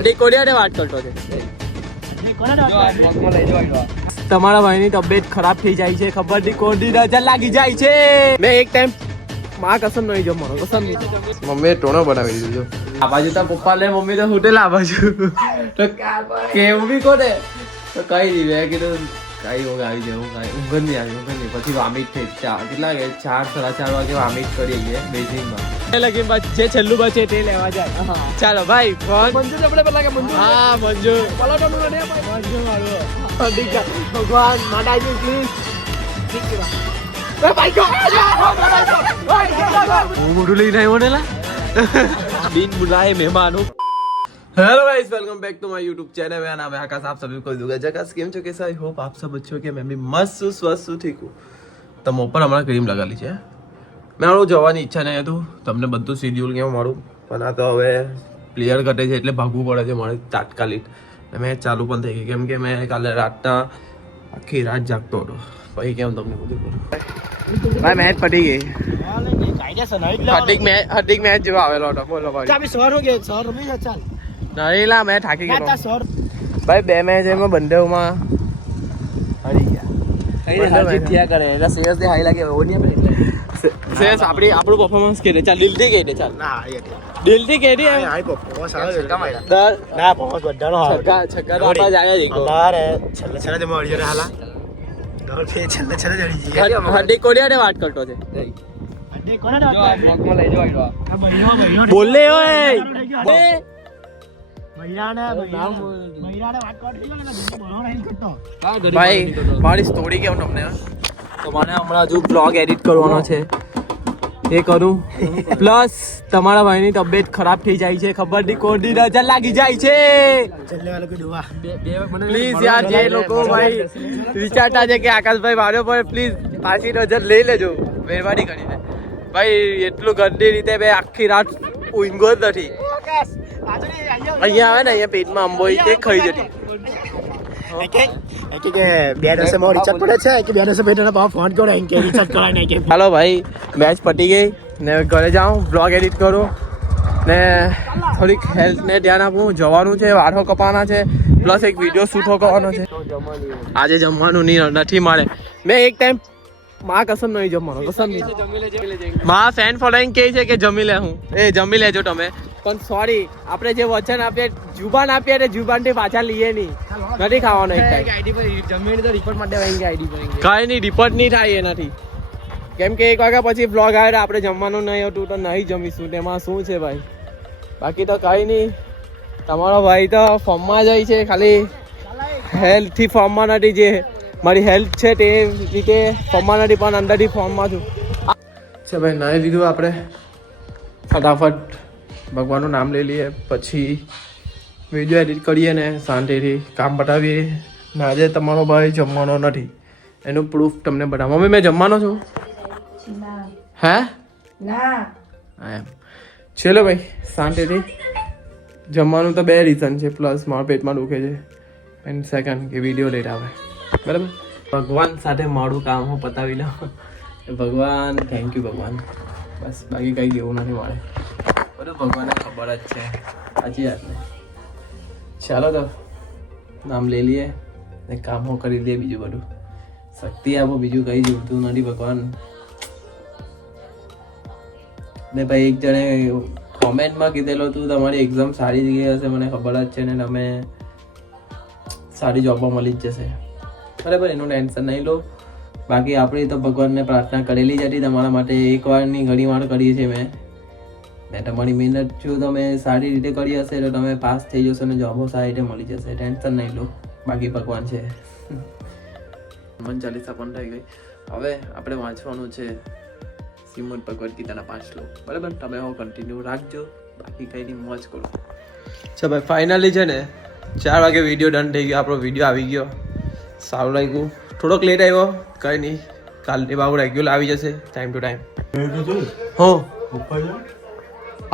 વાત કરતો છે તમારા ભાઈની તબિયત ખરાબ થઈ જાય છે ખબર નહીં કોની નજર લાગી જાય છે મેં એક ટાઈમ માં કસમ નહીં જમવાનો કસમ નહીં મમ્મીએ ટોણો બનાવી દીધો આ બાજુ તો પપ્પા લે મમ્મી તો હોટેલ આ બાજુ તો કેવું બી કોને તો કઈ નહીં મેં કીધું કઈ ઊંઘ આવી જાય ઊંઘ નહીં આવી પછી વામિટ થઈ કેટલા કે 4-4:30 વાગે વામિટ કરીએ છીએ બેઝિંગમાં લગી જે છેલ્લું બચે તે લેવા જાય ચાલો ભાઈ મંજુ આપણે પેલા કે મંજુ હા મંજુ પલોટો નું ને મંજુ મારો ભગવાન માતાજી પ્લીઝ ભાઈ હું મોઢું લઈને આવ્યો ને લા बिन बुलाए मेहमान हो hello guys welcome back to my YouTube channel मेरा नाम है आकाश आप सभी को दूंगा जगह केम છો कैसा आई होप आप सब अच्छे हो के मैं भी मस्त हूं स्वस्थ हूं ठीक हूं તમ ઉપર હમણાં ક્રીમ લગાવી છે મેં જવાની ઈચ્છા નહીં હતું તમને બધું શેડ્યુલ કેવું મારું પણ આ તો હવે ક્લિયર કટે છે એટલે ભાગવું પડે છે મારે તાત્કાલિક મેં ચાલુ પણ થઈ ગઈ કેમ કે મેં કાલે રાતના આખી રાત જાગતો હતો પછી કેમ તમને બધું બોલું ભાઈ મેચ પડી ગઈ હાર્દિક મેચ જેવો આવેલો હતો બોલો ભાઈ મેં થાકી ગયો ભાઈ 2 મેચ એમાં બંનેમાં હારી ગયા કરે એટલે સિરિયસલી હાઈ લાગે સિરિયસ આપણું પરફોર્મન્સ કે ચાલ દિલથી કહી દે ચાલ ના દિલથી કહી દે હાઈ પરફોર્મન્સ આવે ના પરફોર્મન્સ બધાનો છક્કા તો આપા જાય જ બારે છેલ્લે તે મળી જરા હાલા દોર પે છેલ્લે જડી ગઈ હાર્દિક કોડિયાને વાત કરતો છે બોલે ભાઈ મારી સ્ટોરી કેવું તમને તો મને હમણાં હજુ બ્લોગ એડિટ કરવાનો છે એ કરું પ્લસ તમારા ભાઈની તબિયત ખરાબ થઈ જાય છે ખબર નહીં કોની નજર લાગી જાય છે પ્લીઝ યાર જે લોકો ભાઈ વિચારતા છે કે આકાશભાઈ માર્યો પર પ્લીઝ પાછી નજર લઈ લેજો મહેરબાની કરીને ભાઈ એટલું ગંદી રીતે મેં આખી રાત ઊંઘો જ નથી અહીંયા આવે ને અહીંયા પેટમાં અંબોઈ તે ખાઈ જતી હાલો ભાઈ મેચ પતી ગઈ ને ઘરે જાઉં બ્લોગ એડિટ કરું ને થોડીક હેલ્થને ધ્યાન આપું જવાનું છે વાળો કપાવાના છે પ્લસ એક વિડીયો શૂટો કરવાનો છે આજે જમવાનું નથી મારે મેં એક ટાઈમ માં કસમ નહીં જમવાનો કસમ નહીં માં ફેન ફોલોઈંગ કહે છે કે જમી લે હું જમી લેજો તમે પણ સોરી આપણે જે વચન આપીએ જુબાન આપીએ તે જુબાનથી પાછા લઈએ નહીં નથી ખાવાનો એક ટાઈમ જમીને તો રિપોર્ટ માટે કાંઈ નહીં રિપોર્ટ નહીં થાય એનાથી કેમ કે 1 વાગ્યા પછી બ્લોગ આવે આપણે જમવાનું નહીં હતું તો નહીં જમીશું તેમાં શું છે ભાઈ બાકી તો કાંઈ નહીં તમારો ભાઈ તો ફોર્મમાં જાય છે ખાલી હેલ્થથી ફોર્મમાં નથી જે મારી હેલ્થ છે તે રીતે ફોર્મમાં નથી પણ અંદરથી ફોર્મમાં છું છે ભાઈ નાહી લીધું આપણે ફટાફટ ભગવાનનું નામ લઈ લઈએ પછી વિડીયો એડિટ કરીએ ને શાંતિથી કામ પતાવીએ ને આજે તમારો ભાઈ જમવાનો નથી એનું પ્રૂફ તમને બતાવો મમ્મી મેં જમવાનો છું હે એમ ચલો ભાઈ શાંતિથી જમવાનું તો 2 રીઝન છે પ્લસ મારા પેટમાં દુખે છે એન્ડ સેકન્ડ કે વિડીયો લેટ આવે બરાબર ભગવાન સાથે મારું કામ હું પતાવી લઉં ભગવાન થેન્ક યુ ભગવાન બસ બાકી કંઈ કેવું નથી મારે બધું ભગવાનને ખબર જ છે સાચી વાત ને ચાલો તો નામ લઈ લઈએ ને કામ હું કરી દઈએ બીજું બધું શક્તિ આપો બીજું કંઈ જોઈતું નથી ભગવાન ને ભાઈ એક જણે કોમેન્ટમાં કીધેલો તું તમારી એક્ઝામ સારી જગ્યાએ હશે મને ખબર જ છે ને તમે સારી જોબમાં મળી જ જશે બરાબર એનું ટેન્શન નહીં લો બાકી આપણી તો ભગવાનને પ્રાર્થના કરેલી જ હતી તમારા માટે એકવારની ઘણી વાર કરી છે મેં તમારી મહેનત જો તમે સારી રીતે કરી હશે તો તમે પાસ થઈ જશો ને જોબો સારી રીતે મળી જશે ટેન્શન નહીં લો બાકી ભગવાન છે 40 પણ થઈ ગઈ હવે આપણે વાંચવાનું છે શ્રીમદ ભગવદ ગીતાના 5 શ્લોક બરાબર તમે હું કન્ટિન્યુ રાખજો બાકી કંઈ નહીં મોજ કરો છે ભાઈ ફાઇનલી છે ને 4 વાગે વિડીયો ડન થઈ ગયો આપણો વિડીયો આવી ગયો સારું લાગ્યું થોડોક લેટ આવ્યો કંઈ નહીં કાલની બાબુ રેગ્યુલર આવી જશે ટાઈમ ટુ ટાઈમ હો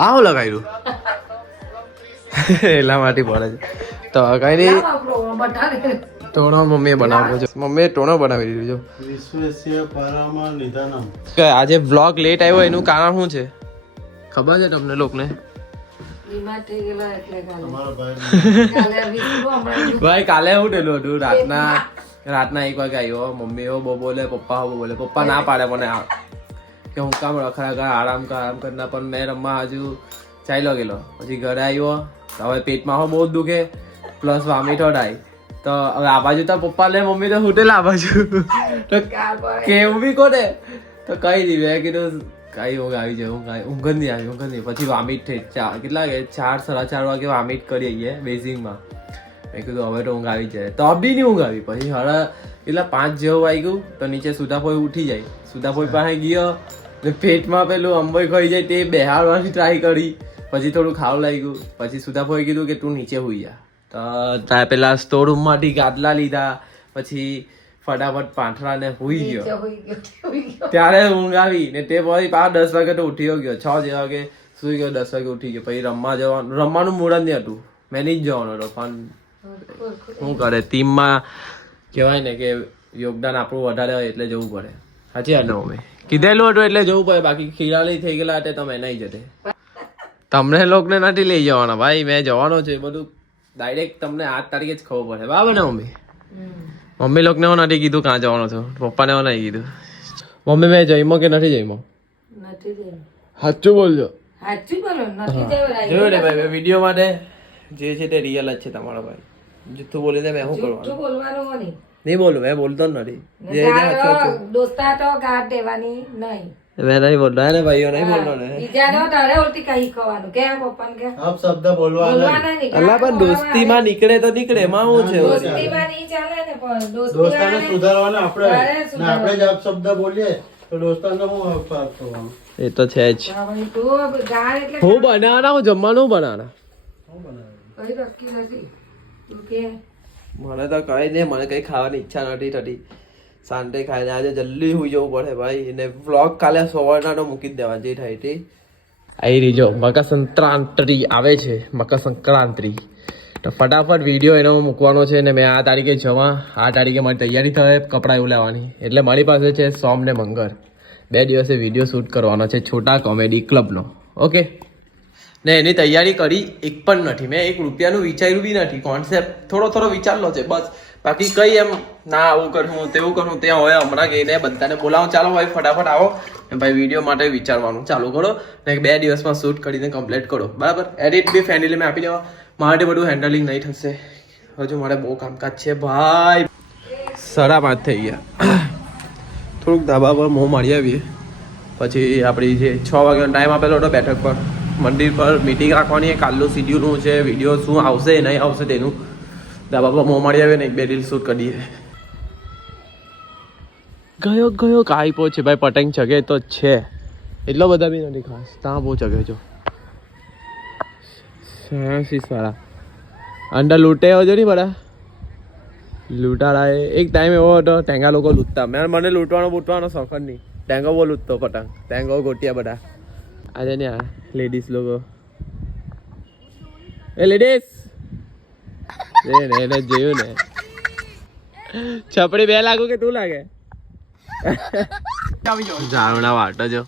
આવું લગાવ્યું એટલા માટે પડે છે તો કંઈ નહીં ટોણો મમ્મીએ બનાવ્યો છે મમ્મીએ ટોણો બનાવી દીધો આજે બ્લોગ લેટ આવ્યો એનું કારણ શું છે ખબર છે તમને લોકોને ભાઈ કાલે હું થયેલું હતું રાતના 1 વાગે આવ્યો. મમ્મી બહુ બોલે, પપ્પા બહુ બોલે. પપ્પા ના પાડે મને કે હું કામ રખડા કર, આરામ કરના, પણ મેં રમવા હજુ ચાલ્યો ગયેલો. પછી ઘરે આવ્યો, હવે પેટમાં બહુ જ દુખે, પ્લસ વામીઠો થાય. તો હવે આ બાજુ તો પપ્પા લે, મમ્મી તો હોટેલ આ બાજુ, તો કેવું બી કોને તો કઈ દી. મેં કીધું કઈ ઊંઘ આવી જાય, ઊંઘ જ નહીં આવી. પછી વામિટ થઈ, કેટલા કે 4 સાડા 4 વાગે વામિટ કરી આવીએ બેઝિંગમાં. મેં કીધું હવે તો ઊંઘ આવી જાય, તો બી નહીં ઊંઘ આવી. પછી એટલા 5 જેવું વાગ્યું તો નીચે સુધાફોઈ ઉઠી જાય. સુધાફોઈ પાસે ગયો, પેટમાં પેલું અંબોઈ ખાઈ જાય તે બેહાડવાની ટ્રાય કરી. પછી થોડું ખાવું લાગ્યું. પછી સુધાફોઈ કીધું કે તું નીચે હોઈ જા. તો ત્યાં પેલા સ્ટોર રૂમમાંથી ગાદલા લીધા. પછી ફટાફટ પાંઠરાને હોઈ ગયો. ત્યારે ઊંઘ આવી ને તે પછી 10 વાગે તો ઉઠી ગયો. 6 જેવા વાગે સુઈ ગયો, 10 વાગે ઉઠી ગયો. પછી રમવાનું મૂળ નહીં હતું, મેં નહીં જ જવાનો હતો. પણ શું કરે, ટીમમાં કહેવાય ને કે યોગદાન આપણું વધારે હોય એટલે જવું પડે. સાચી વાત ને મમ્મી? કીધેલું હતું એટલે જવું પડે, બાકી ખીરાલી થઈ ગયેલા હતા તમે નહીં જતે. તમને લોકોને નથી લઈ જવાના ભાઈ, મેં જવાનો છે. બધું ડાયરેક્ટ તમને 8 તારીખે જ ખબર પડે, બરાબર ને મમ્મી? મમ્મી લોકોને હું નથી કીધું કાં જવાનો છો, પપ્પાને હું નહીં કીધું. મમ્મી મેં જઈમો કે નથી જઈમો? સાચું બોલજો. જોયું ને ભાઈ, વિડીયો માટે જે છે તે રિયલ જ છે તમારો ભાઈ. જુઠ્ઠું બોલીને મેં શું કરવાનું? નહીં બોલું, મેં બોલતો જ નથી. મેં નહીં બોલતો ને ભાઈઓ, નહીં બોલતો ને. શબ્દ બોલવાના અલ્લા પણ દોસ્તીમાં નીકળે તો નીકળે, એમાં શું છે? દોસ્તાને સુધારવાના આપણે જ શબ્દ બોલીએ તો દોસ્તાને શું ફરક થવાનો? એ તો છે જ. હું બનાવવાના, હું જમવાનું બનાવવાના. મને તો કઈ નહીં, મને કઈ ખાવાની ઈચ્છા નથી થતી. શાંતિ ખાઈને આજે જલ્દી સુઈ જવું પડે ભાઈ. ને વ્લોગ કાલે સવારના તો મૂકી જ દેવા, જે થાય તે. આવી રહી જો મકર સંક્રાંતિ આવે છે, મકર સંક્રાંતિ તો ફટાફટ વિડીયો એનો મૂકવાનો છે. ને મેં આ તારીખે જવા, આ તારીખે મારી તૈયારી થાય કપડાં એવું લેવાની. એટલે મારી પાસે છે સોમ ને મંગળ, 2 દિવસે વિડીયો શૂટ કરવાનો છે છોટા કોમેડી ક્લબનો. ઓકે, ને એની તૈયારી કરી એક પણ નથી. મેં 1 રૂપિયાનું વિચાર્યું બી નથી. કોન્સેપ્ટ થોડો વિચારલો છે બસ. બાકી કઈ એમ ના આવું કરું તેવું કરું ત્યાં હોય. હમણાં ગઈને બધાને બોલાવો, ચાલો ભાઈ ફટાફટ આવો ભાઈ, વિડીયો માટે વિચારવાનું ચાલુ કરો ને 2 દિવસમાં શૂટ કરીને કમ્પ્લીટ કરો, બરાબર? એડિટ બી ફેમિલી મેં આપી દેવા, મારે બધું હેન્ડલિંગ નહીં થશે. હજુ મારે બહુ કામકાજ છે ભાઈ. 5:30 થઈ ગયા. થોડુંક ધાબા પર મોં મારી આવીએ, પછી આપણી જે 6 વાગ્યાનો ટાઈમ આપેલો હતો બેઠક પર, મંદિર પર મીટિંગ રાખવાની. કાલનું શિડ્યુલનું છે, વિડીયો શું આવશે નહીં આવશે તેનું. ધાબા પર મોં મારી આવે ને 1-2 રીલ શૂટ કરીએ. ગયો કાઈપો છે ભાઈ, પતંગ ચગે તો છે, એટલો બધા બી નથી ખાસ. ત્યાં બહુ ચગે છો 86 વાળા અંડર લૂંટે હોજો નહીં બડા લૂંટાડા. એક ટાઈમ એવો હતો ટેંગા લોકો લૂંટતા. મને લૂંટવાનો શોખ જ નહીં. ટેંગો બહુ લૂંટતો પતંગ, ટેંગો ગોટિયા બધા. આજે ને આ લેડીઝ લોકો, એ લેડીઝ એને જોયું ને, છપડી 2 લાગુ કે તું લાગે? જાણુના વાટો જો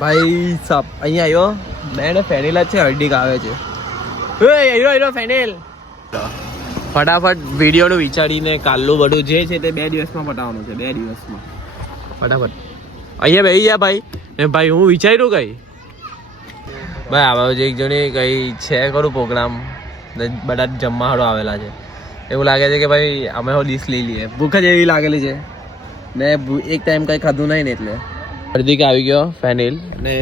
ભાઈ સાપ. અહીંયા આવ્યો બેન, ફેનિલ જ છે, હર્ડિક આવે છે. ફેનિલ ફટાફટ વિડીયોનું વિચારીને કાલનું બધું જે છે તે 2 દિવસમાં પટાવવાનું છે. 2 દિવસમાં ફટાફટ અહીંયા બેસી ગયા ભાઈ. ને ભાઈ હું વિચાર્યું કઈ ભાઈ આ બાજુ એક જણી કઈ છે ખરું પ્રોગ્રામ, બધા જમવા હાડો આવેલા છે. એવું લાગે છે કે ભાઈ અમે ડીશ લઈ લઈએ. ભૂખ જ એવી લાગેલી છે ને એક ટાઈમ કંઈ ખાધું નહીં ને એટલે. હાર્દિક આવી ગયો, ફેનિલ ને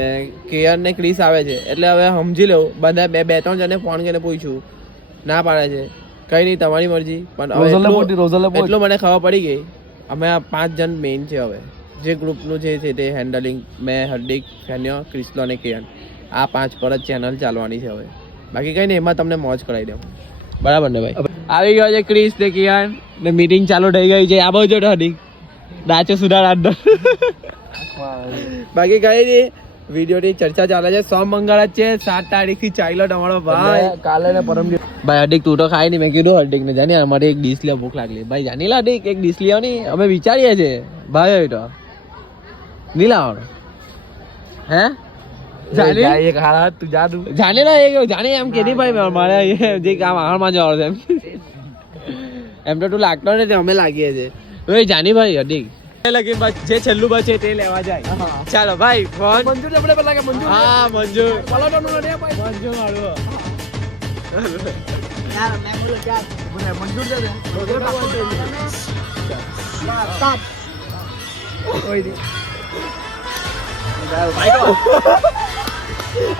કેયર ને ક્રિસ આવે છે. એટલે હવે સમજી લેવું, બધા 2-3 જણે ફોન કરીને પૂછ્યું, ના પાડે છે. કઈ નહીં, તમારી મરજી. પણ હવે એટલું મને ખબર પડી ગઈ, અમે આ 5 જણ મેઇન છે. હવે જે ગ્રુપનું છે તે હેન્ડલિંગ મેં, હાર્દિક, ફેન્યો, ક્રિસ્લો અને કેયર, આ 5 પર જ ચેનલ ચાલવાની છે હવે. બાકી કઈ નહીં, એમાં તમને મોજ કરાવી દઉં, બરાબર ને ભાઈ? આવી ગયો છે ક્રિસ ને કિયાન ને મીટિંગ ચાલુ થઈ ગઈ છે. આ બાજુ હાર્દિક નાચો સુધાર અંદર. બાકી કઈ નહીં, વિડીયોની ચર્ચા ચાલે છે. સોમ મંગળ જ છે, 7 તારીખથી ચાલ્યો તમારો ભાઈ. કાલે ને પરમ દિવસ ભાઈ. હાર્દિક તું તો ખાઈ નહીં. મેં કીધું હાર્દિક ને જાની અમારે એક ડીશ લેવા ભૂખ લાગલી. ભાઈ જાની લા હાર્દિક, એક ડીશ લેવાની અમે વિચારીએ છીએ ભાઈ. તો નહીં લાવવાનો હે? જાને એક હાથ તું જા તું જાને ના એક જાને એમ કેની ભાઈ મારે જે કામ આહારમાં જવાનું એમ એમ તો તું લાગતો ને અમે લાગીએ છે ઓય જાની ભાઈ અડીક લગી બસ જે છેલ્લું બચે તે લેવા જાય ચાલો ભાઈ ફોન મંજૂર આપણે પેલા કે મંજૂર હા મંજૂર પલાટોનું નડે ભાઈ મંજૂર મારું યાર મેં બોલ્યો ચાલ મને મંજૂર દે દે ઓય દી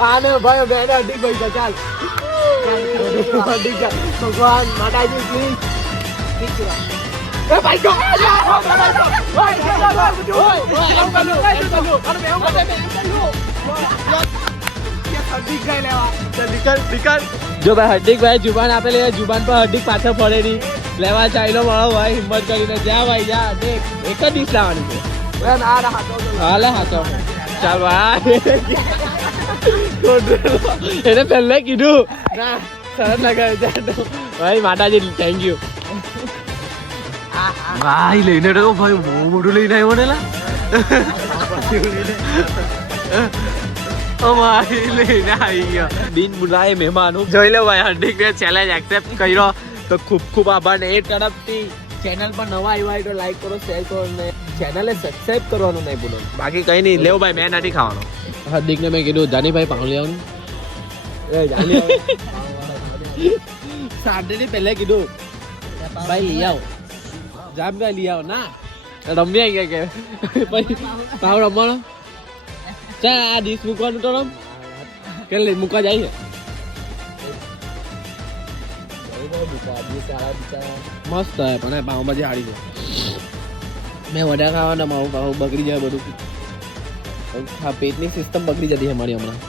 આને ભાઈ બેને અડીક ભાઈ ચાલ અડીક જા ભગવાન માતાજી પ્લીઝ એ ભાઈ ગો જો ભાઈ હાર્દિક ભાઈ જુબાન આપેલી જુબાન પર હાર્દિક પાછળ પડે નહીં લેવા ચાલ્યો મારો ભાઈ હિંમત કરીને જા ભાઈ જા દેખ એક જ ડીશ લાવવાની છે હાલે હાચો ચાલ ભાઈ એને પહેલે કીધું ના સરસ લગાવે ભાઈ માતાજી થેન્ક યુ ભાઈ લઈને તો ભાઈ બહુ મોટું લઈને આવ્યો ને લા ભાઈ લઈને આવી ગયો બિન બુલાએ મહેમાન જોઈ લો ભાઈ હાર્દિક ને ચેલેન્જ એક્સેપ્ટ કર્યો તો ખૂબ ખૂબ આભાર ને એ તરફથી ચેનલ પર નવા આવ્યા હોય તો લાઈક કરો શેર કરો ને ચેનલને સબસ્ક્રાઇબ કરવાનું નહીં ભૂલો બાકી કઈ નહીં લેવો ભાઈ મેં નથી ખાવાનો હાર્દિક ને મેં કીધું જાની ભાઈ પાઉં લેવાનું એ જાની સાંજે ની પહેલે કીધું ભાઈ લઈ આવો જામ ભાઈ લઈ આવો ના રમ્યા ગયા કે પછી પાવ રમવાનો ચા આ ડીશ મૂકવાનું તો રમ કે લઈ મૂકવા જાય છે મસ્ત હે પણ પાઉંભાજી હારી છે મેં વધારે ખાવાના મારું પાઉં બગડી જાય બધું હા પેટની સિસ્ટમ બગડી જતી છે મારી હમણાં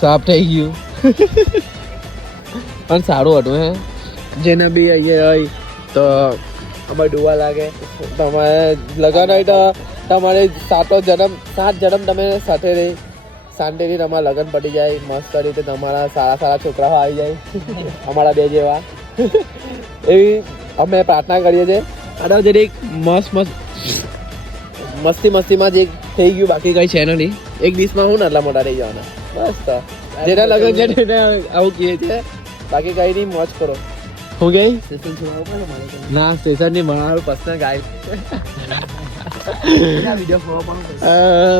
સાફ થઈ ગયું પણ સારું હતું હે જેને બી અહીંયા હોય તો અમારે ડુવા લાગે તમારે લગન હોય તો તમારે 7 જન્મ તમે સાથે રહી શાંતિથી તમારા લગન પડી જાય મસ્ત રીતે તમારા સારા છોકરાઓ આવી જાય અમારા બે જેવા એવી અમે પ્રાર્થના કરીએ છીએ અને જરીક મસ્તીમાં જે થઈ ગયું બાકી કઈ છે નહીં એક દિવસમાં હું ને આટલા મોટા રહી જવાના બસ તો જેના લગન છે તેને આવું કહે છે બાકી કઈ નહીં મોજ કરો હું ગઈ સ્ટેશન છોડાવવું પડે મારે ના સ્ટેશન નહીં મારું પર્સનલ ગાઈડ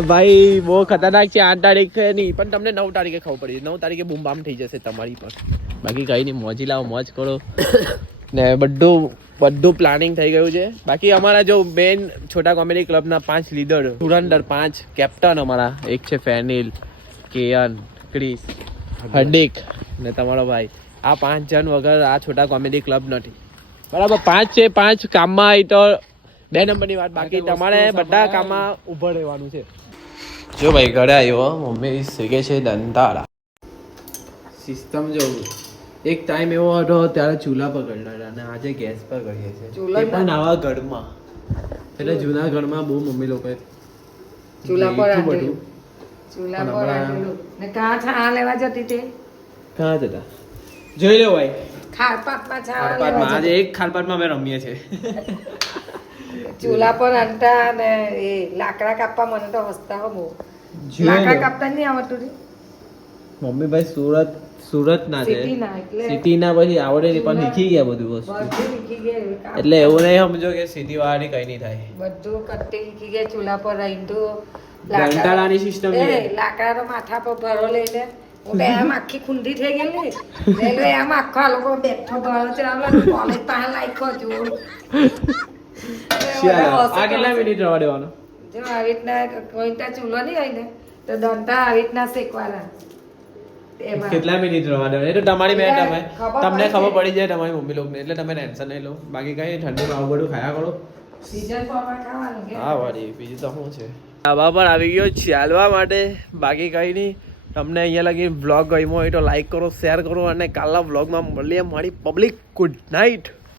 ભાઈ બહુ ખતરનાક છે 8 તારીખે નહીં પણ તમને 9 તારીખે ખબર પડી 9 તારીખે બૂમ બામ થઈ જશે તમારી પર બાકી કઈ નહીં મોજી લાવો મોજ કરો ને બધું પ્લાનિંગ થઈ ગયું છે બાકી અમારા જો બેન છોટા કોમેડી ક્લબના 5 લીડર ધુરંધર 5 કેપ્ટન અમારા એક છે ફેનિલ કેયન ક્રિસ હાર્દિક ને તમારો ભાઈ આ 5 જણ વગર આ છોટા કોમેડી ક્લબ નથી બરાબર 5 છે 5 કામમાં આવી તો 2 નંબરની વાત બાકી તમારે બધા કામમાં ઉભા રહેવાનું છે જો ભાઈ ઘરે આવ્યો મમ્મી શીખે છે દંતાળા સિસ્ટમ જો એક ટાઈમ એવો હતો ત્યારે ચૂલા પર કરતા હતા અને આજે ગેસ પર કરીએ છીએ એ પણ આવા ઘરમાં એટલે જૂના ઘરમાં બહુ મમ્મી લોકોએ ચૂલા પર રાંધેલું ચૂલા પર રાંધેલું ને કાં છા લેવા જતી તે કાં જતા જોઈ લો ભાઈ ખારપાટમાં છા ખારપાટમાં આજે એક ખારપાટમાં અમે રમીએ છીએ ચૂલા પર રાંધતા ને એ લાકડા કાપવા મને તો હસતા હો બહુ લાકડા કાપતા નહીં આવડતું રે મમ્મી ભાઈ સુરત ના છે સિટીના એટલે સિટીના પછી આવડે નહીં પણ શીખી ગયા બધું વસ્તુ બધું શીખી ગયા એટલે એવું નહીં સમજો કે સિટી વાળાની કઈ નહીં થાય બધું કટ્ટી શીખી ગયા ચૂલા પર રાંધ્યું ઘંટાળાની સિસ્ટમ છે લાકડાનો માથા પર ભરો લઈને હું તો એમ આખી ખુંડી થઈ ગયેલી એટલે એમ આખો આ લોકો બેઠો ભરો ચડાવલો કોલેજ પાસે નાખ્યો છું આ કેટલા મિનિટ રવા દેવાનો જો આવી રીતના કોઈ ત્યાં ચૂલો નહીં હોય ને તો દંતા આવી રીતના શેકવાના કેટલા મિનિટ રવા દેવાનો એ તો તમારી મેં તમને ખબર પડી જાય તમારી મમ્મી લોકોને એટલે તમે ટેન્શન નહીં લો બાકી કઈ ઠંડીમાં આવું બધું ખાયા કરો સીઝન ફળમાં ખાવાનું કે હા વાળી બીજું તો શું છે આવા પર આવી ગયો ચાલવા માટે બાકી કઈ નહીં તમને અહીંયા લગી વ્લોગ ગમ્યો હોય તો લાઈક કરો શેર કરો અને કાલના વ્લોગમાં મળીએ મારી પબ્લિક ગુડ નાઇટ